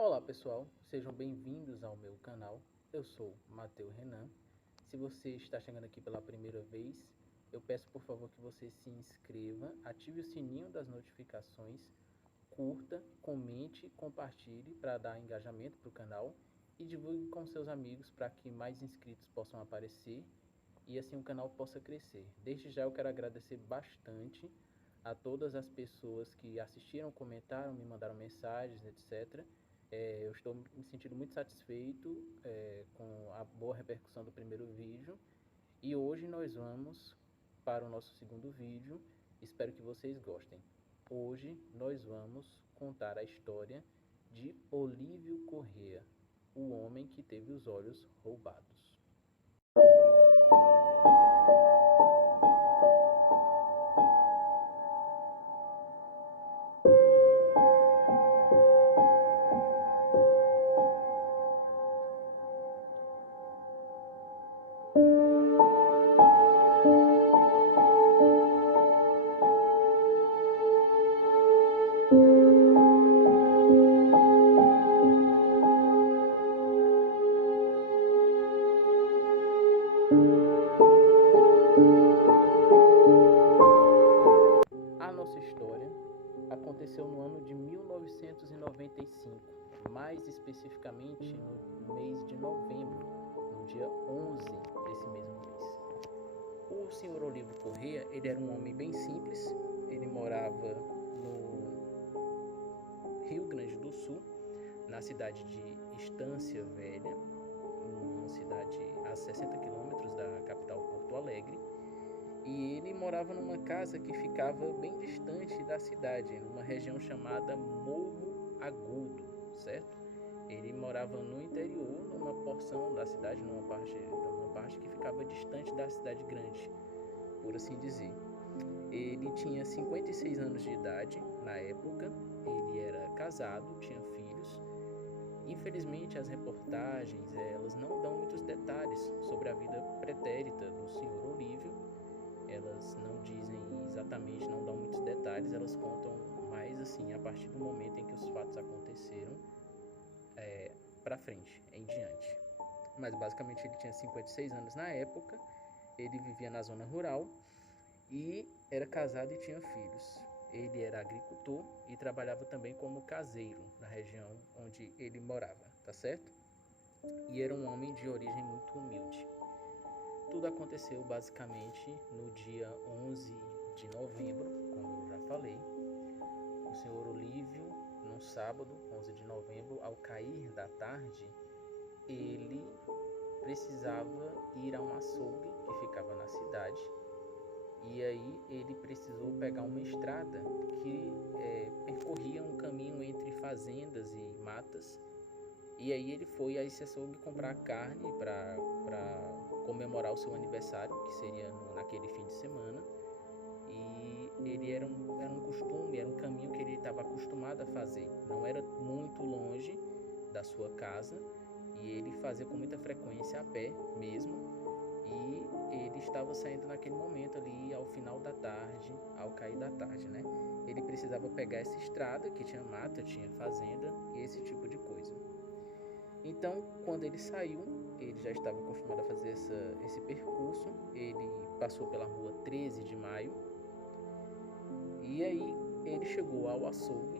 Olá pessoal, sejam bem-vindos ao meu canal. Eu sou Matheus Renan. Se você está chegando aqui pela primeira vez, eu peço por favor que você se inscreva, ative o sininho das notificações, curta, comente, compartilhe para dar engajamento para o canal e divulgue com seus amigos para que mais inscritos possam aparecer e assim o canal possa crescer. Desde já eu quero agradecer bastante a todas as pessoas que assistiram, comentaram, me mandaram mensagens, etc. Eu estou me sentindo muito satisfeito com a boa repercussão do primeiro vídeo. E hoje nós vamos para o nosso segundo vídeo. Espero que vocês gostem. Hoje nós vamos contar a história de Olívio Corrêa, o homem que teve os olhos roubados. A nossa história aconteceu no ano de 1995, mais especificamente no mês de novembro, no dia 11 desse mesmo mês. O senhor Olívio Corrêa, ele era um homem bem simples, ele morava no Rio Grande do Sul, na cidade de Estância Velha, uma cidade a 60 quilômetros da capital Porto Alegre. E ele morava numa casa que ficava bem distante da cidade, numa região chamada Morro Agudo, certo? Ele morava no interior, numa porção da cidade, numa parte que ficava distante da cidade grande, por assim dizer. Ele tinha 56 anos de idade na época, ele era casado, tinha filhos. Infelizmente, as reportagens, elas não dão muitos detalhes sobre a vida pretérita do senhor Olívio. Elas não dizem exatamente, não dão muitos detalhes, elas contam mais assim, a partir do momento em que os fatos aconteceram, para frente, em diante. Mas basicamente ele tinha 56 anos na época, ele vivia na zona rural e era casado e tinha filhos. Ele era agricultor e trabalhava também como caseiro na região onde ele morava, tá certo? E era um homem de origem muito humilde. Tudo aconteceu basicamente no dia 11 de novembro, como eu já falei. O senhor Olívio, num sábado, 11 de novembro, ao cair da tarde, ele precisava ir a um açougue que ficava na cidade. E aí ele precisou pegar uma estrada que percorria um caminho entre fazendas e matas. E aí ele foi a esse açougue comprar carne para comemorar o seu aniversário, que seria naquele fim de semana. E ele era um costume, era um caminho que ele estava acostumado a fazer. Não era muito longe da sua casa e ele fazia com muita frequência a pé mesmo. E ele estava saindo naquele momento ali ao final da tarde, ao cair da tarde, né? Ele precisava pegar essa estrada que tinha mata, tinha fazenda e esse tipo de coisa. Então, quando ele saiu, ele já estava acostumado a fazer esse percurso. Ele passou pela rua 13 de maio. E aí ele chegou ao açougue,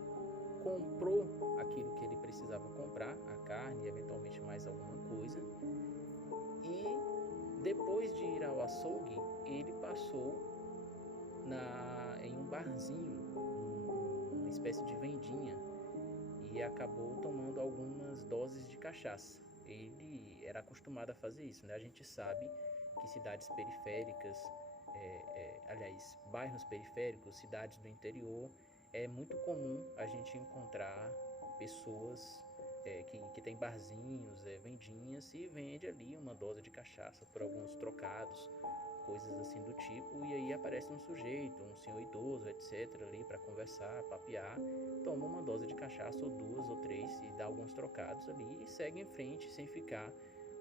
comprou aquilo que ele precisava comprar, a carne e eventualmente mais alguma coisa. E depois de ir ao açougue, ele passou em um barzinho, uma espécie de vendinha, e acabou tomando algumas doses de cachaça. Ele era acostumado a fazer isso, né? A gente sabe que cidades periféricas, aliás, bairros periféricos, cidades do interior, é muito comum a gente encontrar pessoas que tem barzinhos, vendinhas, e vende ali uma dose de cachaça por alguns trocados, coisas assim do tipo, e aí aparece um sujeito, um senhor idoso, etc, ali para conversar, papear, toma uma dose de cachaça ou duas ou três e dá alguns trocados ali e segue em frente sem ficar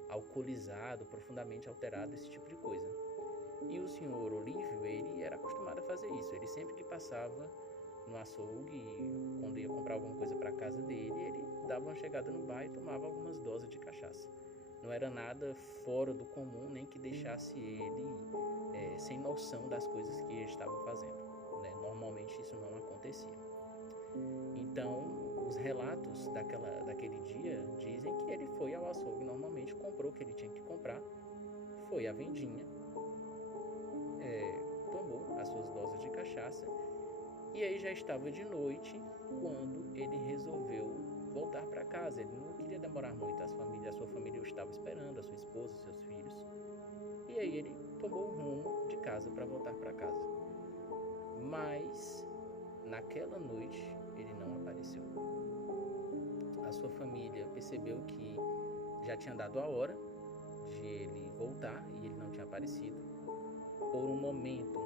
alcoolizado, profundamente alterado, esse tipo de coisa. E o senhor Olívio, ele era acostumado a fazer isso. Ele sempre que passava no açougue, quando ia comprar alguma coisa para casa dele, ele dava uma chegada no bar e tomava algumas doses de cachaça. Não era nada fora do comum, nem que deixasse ele sem noção das coisas que ele estava fazendo, né? Normalmente isso não acontecia. Então, os relatos daquele dia dizem que ele foi ao açougue normalmente, comprou o que ele tinha que comprar, foi à vendinha, tomou as suas doses de cachaça, e aí já estava de noite quando ele resolveu voltar para casa. Ele não queria demorar muito, a sua família o estava esperando, a sua esposa, seus filhos. E aí ele tomou o rumo de casa para voltar para casa. Mas naquela noite ele não apareceu. A sua família percebeu que já tinha dado a hora de ele voltar e ele não tinha aparecido. Por um momento,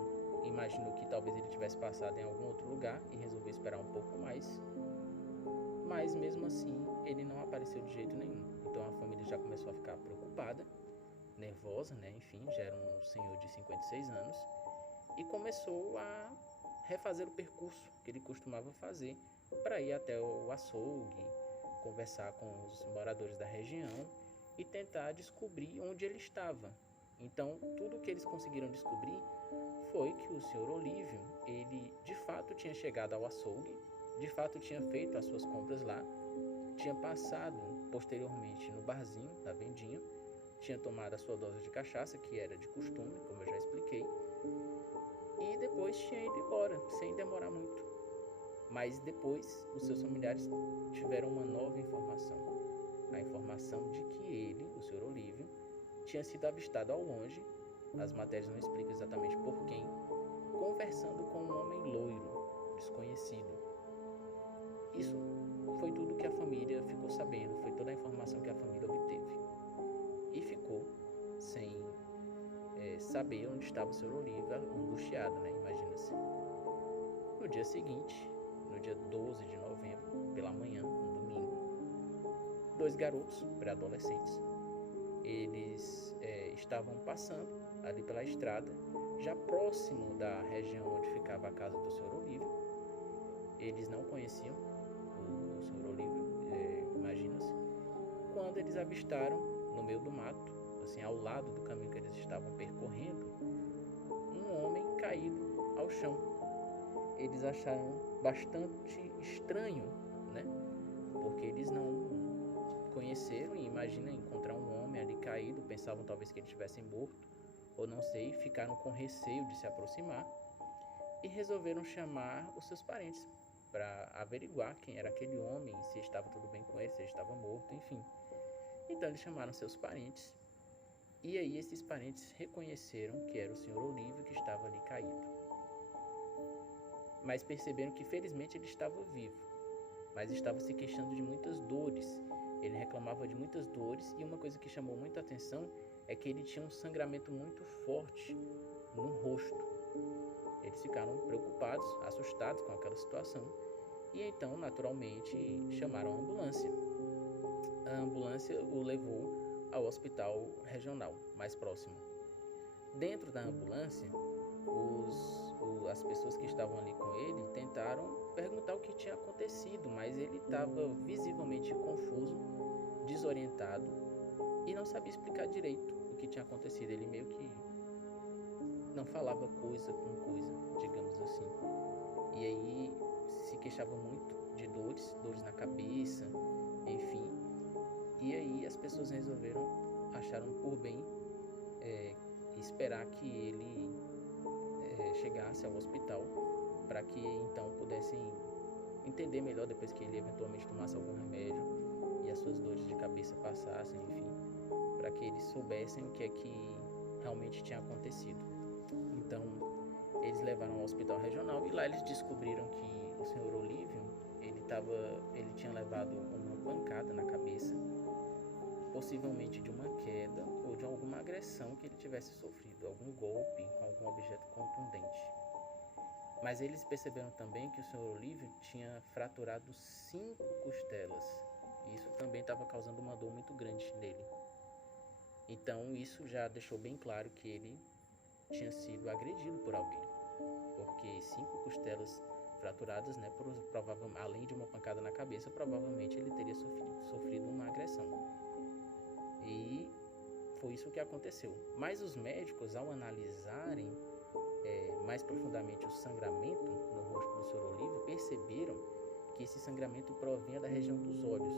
imaginou que talvez ele tivesse passado em algum outro lugar e resolveu esperar um pouco mais. Mas mesmo assim, ele não apareceu de jeito nenhum. Então a família já começou a ficar preocupada, nervosa, né? Enfim, já era um senhor de 56 anos e começou a refazer o percurso que ele costumava fazer para ir até o açougue, conversar com os moradores da região e tentar descobrir onde ele estava. Então, tudo que eles conseguiram descobrir foi que o senhor Olívio, ele de fato tinha chegado ao açougue, de fato tinha feito as suas compras lá, tinha passado posteriormente no barzinho da vendinha, tinha tomado a sua dose de cachaça, que era de costume, como eu já expliquei, e depois tinha ido embora, sem demorar muito. Mas depois, os seus familiares tiveram uma nova informação. A informação de que ele, o senhor Olívio, tinha sido avistado ao longe, as matérias não explicam exatamente por quem, conversando com um homem loiro, desconhecido. Isso foi tudo que a família ficou sabendo, foi toda a informação que a família obteve. E ficou sem saber onde estava o senhor Olívio, angustiado, né? Imagina-se. No dia seguinte, no dia 12 de novembro, pela manhã, um domingo, dois garotos pré-adolescentes, eles estavam passando ali pela estrada, já próximo da região onde ficava a casa do senhor Olívio. Eles não conheciam o senhor Olívio, imagina-se, quando eles avistaram no meio do mato, assim, ao lado do caminho que eles estavam percorrendo, um homem caído ao chão. Eles acharam bastante estranho, né? Porque eles não conheceram e imagina encontrar um homem ali caído, pensavam talvez que ele estivesse morto, ou não sei, ficaram com receio de se aproximar e resolveram chamar os seus parentes para averiguar quem era aquele homem, se estava tudo bem com ele, se ele estava morto, enfim. Então eles chamaram seus parentes e aí esses parentes reconheceram que era o senhor Olívio que estava ali caído. Mas perceberam que felizmente ele estava vivo, mas estava se queixando de muitas dores. Ele reclamava de muitas dores e uma coisa que chamou muita atenção é que ele tinha um sangramento muito forte no rosto. Eles ficaram preocupados, assustados com aquela situação e então, naturalmente, chamaram a ambulância. A ambulância o levou ao hospital regional mais próximo. Dentro da ambulância, as pessoas que estavam ali com ele tentaram perguntar o que tinha acontecido, mas ele estava visivelmente confuso, desorientado e não sabia explicar direito o que tinha acontecido. Ele meio que não falava coisa com coisa, digamos assim. E aí se queixava muito de dores na cabeça, enfim. E aí as pessoas acharam por bem esperar que ele chegasse ao hospital para que então pudessem entender melhor depois que ele eventualmente tomasse algum remédio e as suas dores de cabeça passassem, enfim, para que eles soubessem o que é que realmente tinha acontecido. Então eles levaram ao hospital regional e lá eles descobriram que o senhor Olívio ele tinha levado uma pancada na cabeça, possivelmente de uma queda ou de alguma agressão que ele tivesse sofrido, algum golpe com algum objeto contundente. Mas eles perceberam também que o senhor Olívio tinha fraturado 5 costelas. E isso também estava causando uma dor muito grande nele. Então isso já deixou bem claro que ele tinha sido agredido por alguém, porque 5 costelas fraturadas, né? Provavelmente, além de uma pancada na cabeça, provavelmente ele teria sofrido uma agressão. E foi isso que aconteceu. Mas os médicos, ao analisarem mais profundamente o sangramento no rosto do Sr. Olívio, perceberam que esse sangramento provinha da região dos olhos.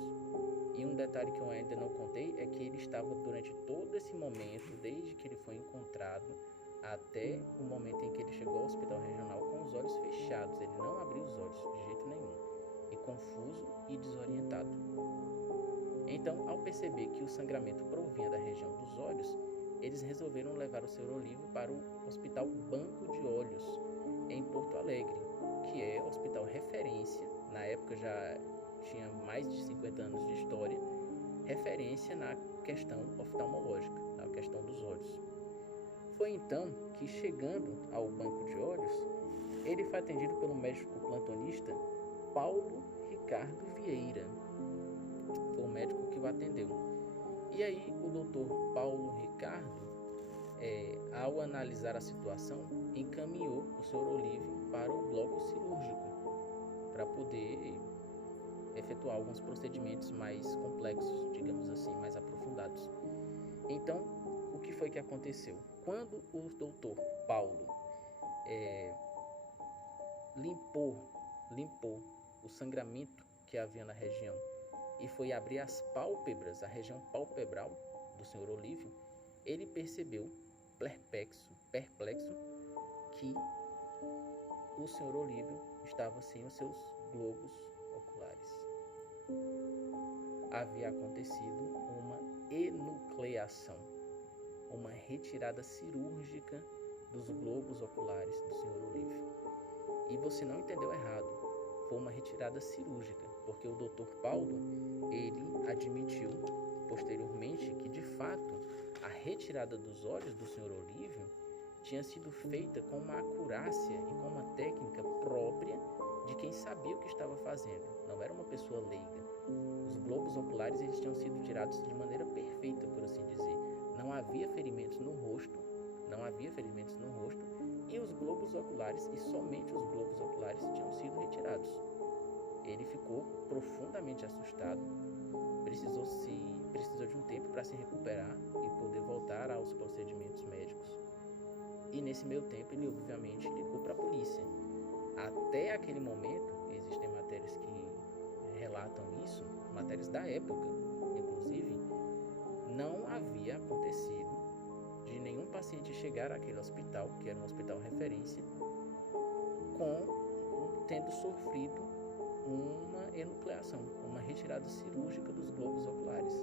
E um detalhe que eu ainda não contei é que ele estava durante todo esse momento, desde que ele foi encontrado até o momento em que ele chegou ao hospital regional, com os olhos fechados. Ele não abriu os olhos de jeito nenhum, e confuso e desorientado. Então, ao perceber que o sangramento provinha da região dos olhos, eles resolveram levar o Sr. Olívio para o Hospital Banco de Olhos, em Porto Alegre, que é o hospital referência, na época já tinha mais de 50 anos de história, referência na questão oftalmológica, na questão dos olhos. Foi então que, chegando ao Banco de Olhos, ele foi atendido pelo médico plantonista Paulo Ricardo Vieira. Foi o médico que o atendeu. E aí o doutor Paulo Ricardo, ao analisar a situação, encaminhou o Sr. Olívio para o bloco cirúrgico para poder efetuar alguns procedimentos mais complexos, digamos assim, mais aprofundados. Então, o que foi que aconteceu? Quando o doutor Paulo limpou o sangramento que havia na região e foi abrir as pálpebras, a região palpebral do Sr. Olívio, ele percebeu, perplexo, que o Sr. Olívio estava sem os seus globos oculares. Havia acontecido uma enucleação, uma retirada cirúrgica dos globos oculares do Sr. Olívio. E você não entendeu errado, foi uma retirada cirúrgica, porque o Dr. Paulo, ele admitiu posteriormente que, de fato, a retirada dos olhos do Sr. Olívio tinha sido feita com uma acurácia e com uma técnica própria de quem sabia o que estava fazendo, não era uma pessoa leiga. Os globos oculares, eles tinham sido tirados de maneira perfeita, por assim dizer. Não havia ferimentos no rosto, e os globos oculares, e somente os globos oculares, tinham sido retirados. Ele ficou profundamente assustado, precisou de um tempo para se recuperar e poder voltar aos procedimentos médicos. E nesse meio tempo ele obviamente ligou para a polícia. Até aquele momento, existem matérias que relatam isso, matérias da época, inclusive, não havia acontecido de nenhum paciente chegar àquele hospital, que era um hospital referência, tendo sofrido uma enucleação, uma retirada cirúrgica dos globos oculares.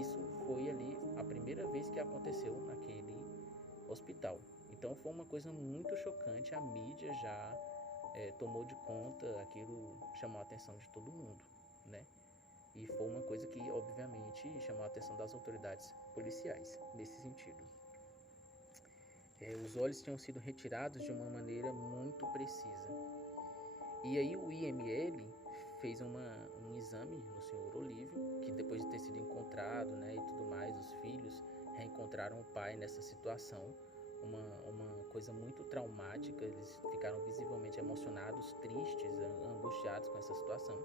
Isso foi ali a primeira vez que aconteceu naquele hospital. Então foi uma coisa muito chocante, a mídia já tomou de conta, aquilo chamou a atenção de todo mundo, né? E foi uma coisa que, obviamente, chamou a atenção das autoridades policiais, nesse sentido. Os olhos tinham sido retirados de uma maneira muito precisa. E aí o IML fez um exame no Sr. Olívio, que depois de ter sido encontrado, né, e tudo mais, os filhos reencontraram o pai nessa situação, uma coisa muito traumática. Eles ficaram visivelmente emocionados, tristes, angustiados com essa situação.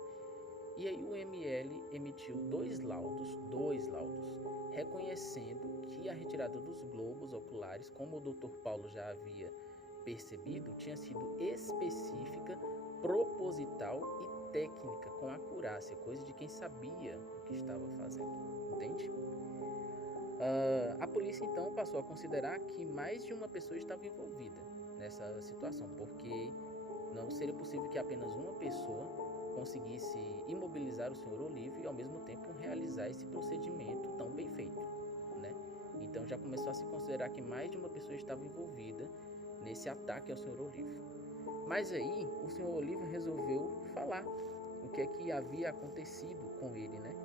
E aí o IML emitiu dois laudos, reconhecendo que a retirada dos globos oculares, como o Dr. Paulo já havia percebido, tinha sido específica, proposital e técnica, com acurácia, coisa de quem sabia o que estava fazendo, entende? A polícia então passou a considerar que mais de uma pessoa estava envolvida nessa situação, porque não seria possível que apenas uma pessoa conseguisse imobilizar o Sr. Olívio e ao mesmo tempo realizar esse procedimento tão bem feito, né? Então já começou a se considerar que mais de uma pessoa estava envolvida nesse ataque ao Sr. Olívio. Mas aí o Sr. Olívio resolveu falar o que é que havia acontecido com ele, né?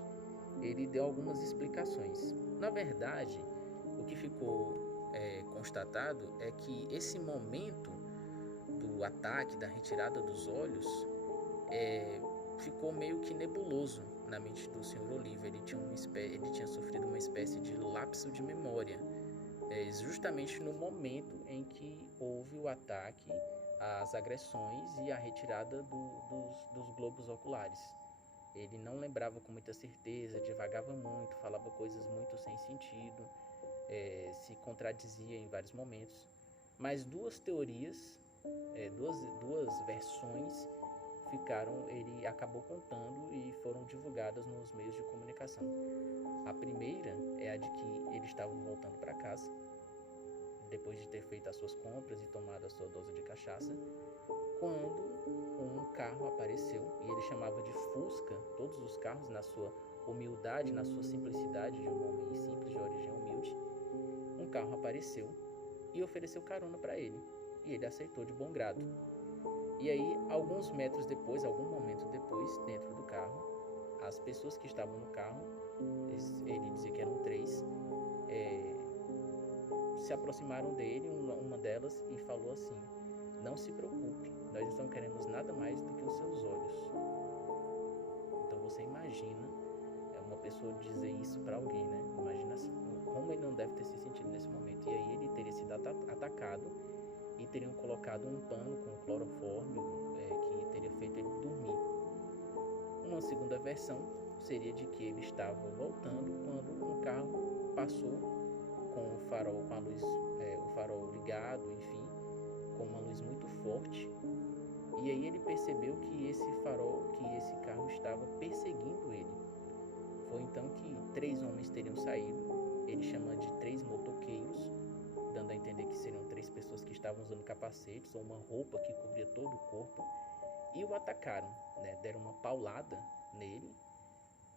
Ele deu algumas explicações. Na verdade, o que ficou constatado é que esse momento do ataque, da retirada dos olhos, ficou meio que nebuloso na mente do Sr. Olívio. Ele tinha sofrido uma espécie de lapso de memória, justamente no momento em que houve o ataque as agressões e a retirada dos globos oculares. Ele não lembrava com muita certeza, divagava muito, falava coisas muito sem sentido, se contradizia em vários momentos. Mas duas teorias, duas versões ele acabou contando e foram divulgadas nos meios de comunicação. A primeira é a de que ele estava voltando para casa, depois de ter feito as suas compras e tomado a sua dose de cachaça, quando um carro apareceu, e ele chamava de Fusca todos os carros, na sua humildade, na sua simplicidade de um homem simples, de origem humilde. Um carro apareceu e ofereceu carona para ele, e ele aceitou de bom grado. E aí, alguns metros depois, algum momento depois, dentro do carro, as pessoas que estavam no carro, ele dizia que eram 3, se aproximaram dele, uma delas, e falou assim: não se preocupe, nós não queremos nada mais do que os seus olhos. Então você imagina uma pessoa dizer isso para alguém, né? Imagina como ele não deve ter se sentido nesse momento. E aí ele teria sido atacado e teriam colocado um pano com clorofórmio que teria feito ele dormir. Uma segunda versão seria de que ele estava voltando quando um carro passou com o farol, com a luz, o farol ligado, enfim, com uma luz muito forte. E aí ele percebeu que esse carro estava perseguindo ele. Foi então que 3 homens teriam saído. Ele chama de 3 motoqueiros, dando a entender que seriam 3 pessoas que estavam usando capacetes ou uma roupa que cobria todo o corpo, e o atacaram, né? Deram uma paulada nele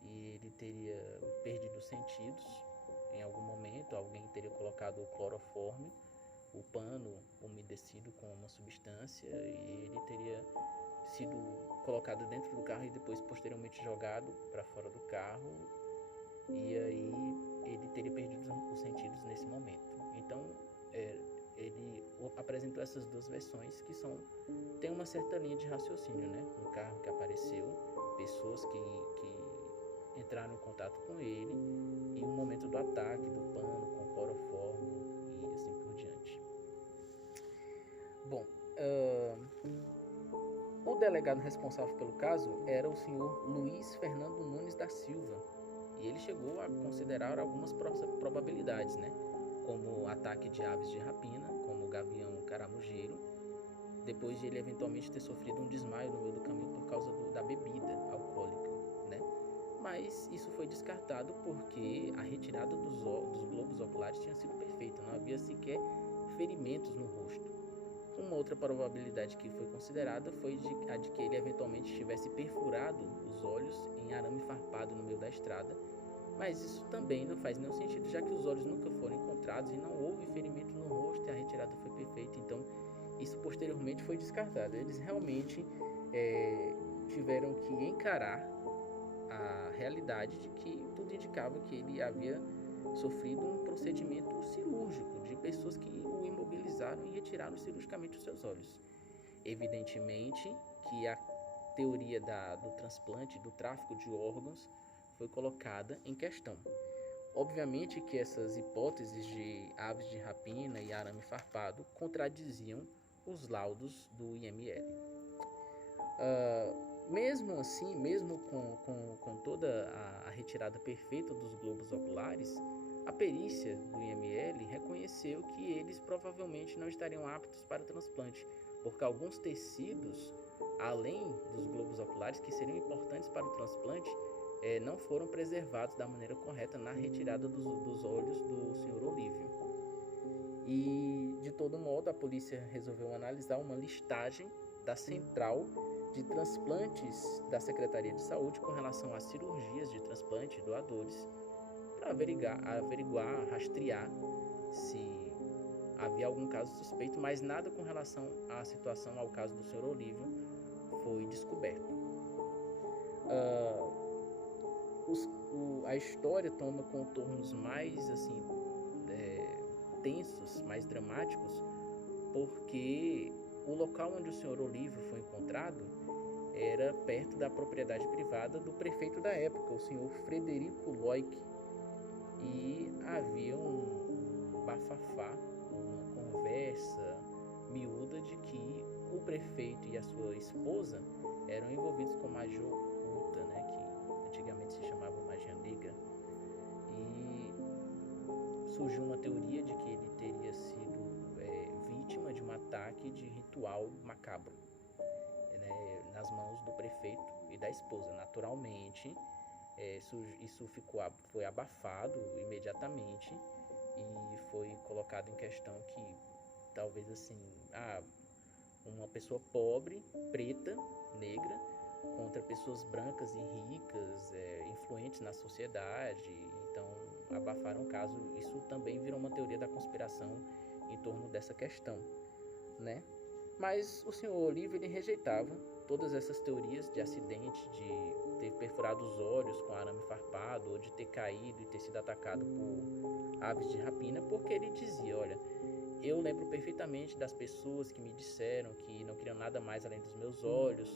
e ele teria perdido os sentidos. Em algum momento alguém teria colocado o clorofórmio, o pano umedecido com uma substância, e ele teria sido colocado dentro do carro e depois posteriormente jogado para fora do carro, e aí ele teria perdido os sentidos nesse momento. Então ele apresentou essas duas versões que tem uma certa linha de raciocínio, né? Um carro que apareceu, pessoas que entraram em contato com ele, e o momento do ataque, do pano com clorofórmio e assim por diante. Bom, o delegado responsável pelo caso era o senhor Luiz Fernando Nunes da Silva, e ele chegou a considerar algumas probabilidades, né? Como ataque de aves de rapina, como o gavião caramujeiro, depois de ele eventualmente ter sofrido um desmaio no meio do caminho por causa da bebida alcoólica, né? Mas isso foi descartado porque a retirada dos globos oculares tinha sido perfeita, não havia sequer ferimentos no rosto. Uma outra probabilidade que foi considerada foi a de que ele eventualmente tivesse perfurado os olhos em arame farpado no meio da estrada, mas isso também não faz nenhum sentido, já que os olhos nunca foram encontrados e não houve ferimento no rosto e a retirada foi perfeita. Então isso posteriormente foi descartado. Eles realmente tiveram que encarar a realidade de que tudo indicava que ele havia sofrido um procedimento cirúrgico de pessoas que o imobilizaram e retiraram cirurgicamente os seus olhos. Evidentemente que a teoria do transplante, do tráfico de órgãos, foi colocada em questão. Obviamente que essas hipóteses de aves de rapina e arame farpado contradiziam os laudos do IML. Mesmo assim, mesmo com toda a retirada perfeita dos globos oculares, a perícia do IML reconheceu que eles provavelmente não estariam aptos para o transplante, porque alguns tecidos, além dos globos oculares, que seriam importantes para o transplante, não foram preservados da maneira correta na retirada dos olhos do Sr. Olívio. E, de todo modo, a polícia resolveu analisar uma listagem da Central de Transplantes da Secretaria de Saúde com relação às cirurgias de transplante de doadores, para averiguar, rastrear se havia algum caso suspeito, mas nada com relação à situação, ao caso do Sr. Olívio, foi descoberto. A história toma contornos mais assim, tensos, mais dramáticos, porque o local onde o Sr. Olívio foi encontrado era perto da propriedade privada do prefeito da época, o Sr. Frederico Loic, e havia um bafafá, uma conversa miúda de que o prefeito e a sua esposa eram envolvidos com magia oculta, né, que antigamente se chamava magia negra. E surgiu uma teoria de que ele teria sido vítima de um ataque de ritual macabro, né, nas mãos do prefeito e da esposa. Naturalmente, isso foi abafado imediatamente e foi colocado em questão que talvez assim, uma pessoa pobre, preta, negra, contra pessoas brancas e ricas, influentes na sociedade. Então abafaram o caso. Isso também virou uma teoria da conspiração em torno dessa questão, né? Mas o senhor Olívio, ele rejeitava todas essas teorias de acidente, de ter perfurado os olhos com arame farpado, ou de ter caído e ter sido atacado por aves de rapina, porque ele dizia, olha, eu lembro perfeitamente das pessoas que me disseram que não queriam nada mais além dos meus olhos,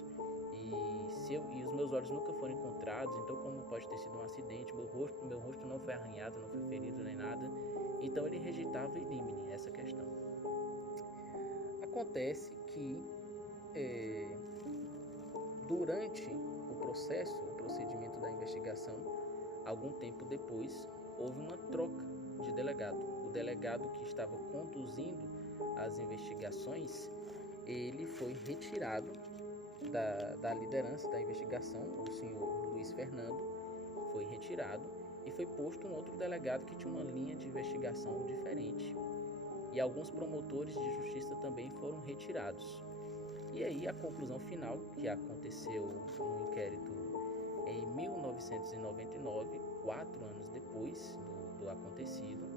e os meus olhos nunca foram encontrados, então como pode ter sido um acidente? Meu rosto não foi arranhado, não foi ferido nem nada. Então ele rejeitava in limine essa questão. Acontece que durante o procedimento da investigação, algum tempo depois, houve uma troca de delegado. O delegado que estava conduzindo as investigações, ele foi retirado da liderança da investigação. O senhor Luiz Fernando foi retirado e foi posto um outro delegado que tinha uma linha de investigação diferente. E alguns promotores de justiça também foram retirados. E aí a conclusão final, que aconteceu no inquérito em 1999, 4 anos depois do acontecido,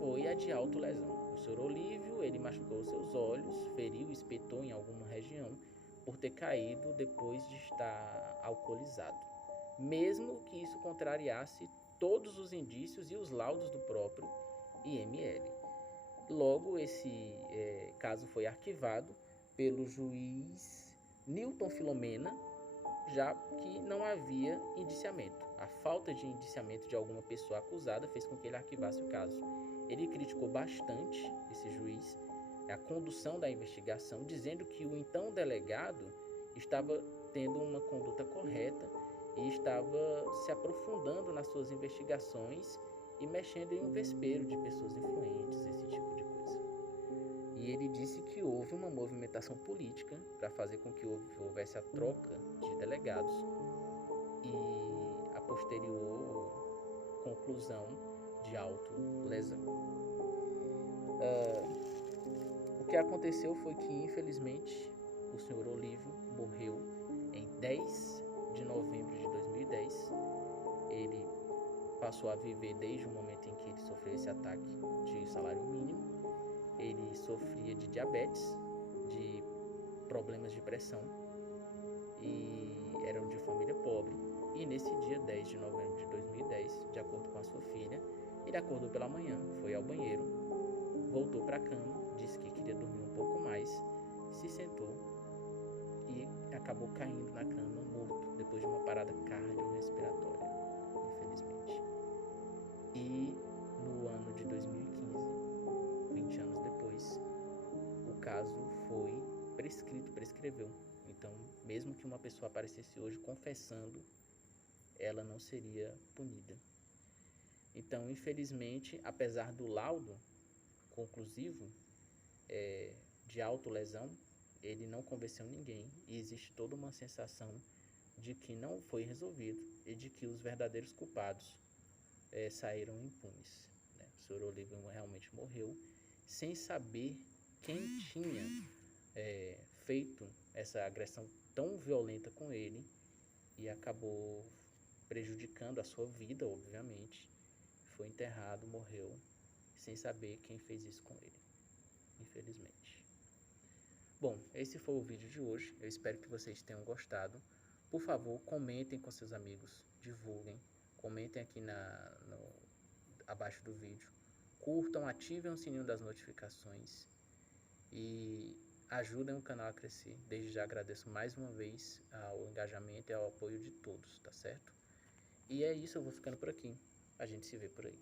foi a de autolesão. O senhor Olívio, ele machucou seus olhos, feriu, espetou em alguma região por ter caído depois de estar alcoolizado, mesmo que isso contrariasse todos os indícios e os laudos do próprio IML. Logo, esse caso foi arquivado pelo juiz Newton Filomena, já que não havia indiciamento. A falta de indiciamento de alguma pessoa acusada fez com que ele arquivasse o caso. Ele criticou bastante, esse juiz, a condução da investigação, dizendo que o então delegado estava tendo uma conduta correta e estava se aprofundando nas suas investigações e mexendo em um vespeiro de pessoas influentes, esse tipo de coisa. E ele disse que houve uma movimentação política para fazer com que houvesse a troca de delegados e a posterior conclusão de autolesão. O que aconteceu foi que, infelizmente, o senhor Olívio morreu em 10 de novembro de 2010. Ele passou a viver desde o momento em que ele sofreu esse ataque de salário mínimo. Ele sofria de diabetes, de problemas de pressão e era de família pobre. E nesse dia 10 de novembro de 2010, de acordo com a sua filha, ele acordou pela manhã, foi ao banheiro, voltou para a cama, disse que queria dormir um pouco mais, se sentou e acabou caindo na cama morto depois de uma parada cardiorrespiratória, infelizmente. E no ano de 2015, 20 anos depois, o caso foi prescreveu. Então, mesmo que uma pessoa aparecesse hoje confessando, ela não seria punida. Então, infelizmente, apesar do laudo conclusivo de autolesão, ele não convenceu ninguém e existe toda uma sensação de que não foi resolvido e de que os verdadeiros culpados saíram impunes, né? O senhor Olívio realmente morreu sem saber quem tinha feito essa agressão tão violenta com ele e acabou prejudicando a sua vida, obviamente. Foi enterrado, morreu, sem saber quem fez isso com ele, infelizmente. Bom, esse foi o vídeo de hoje. Eu espero que vocês tenham gostado. Por favor, comentem com seus amigos, divulguem, comentem aqui abaixo do vídeo, curtam, ativem o sininho das notificações e ajudem o canal a crescer. Desde já agradeço mais uma vez ao engajamento e ao apoio de todos, tá certo? E é isso, eu vou ficando por aqui. A gente se vê por aí.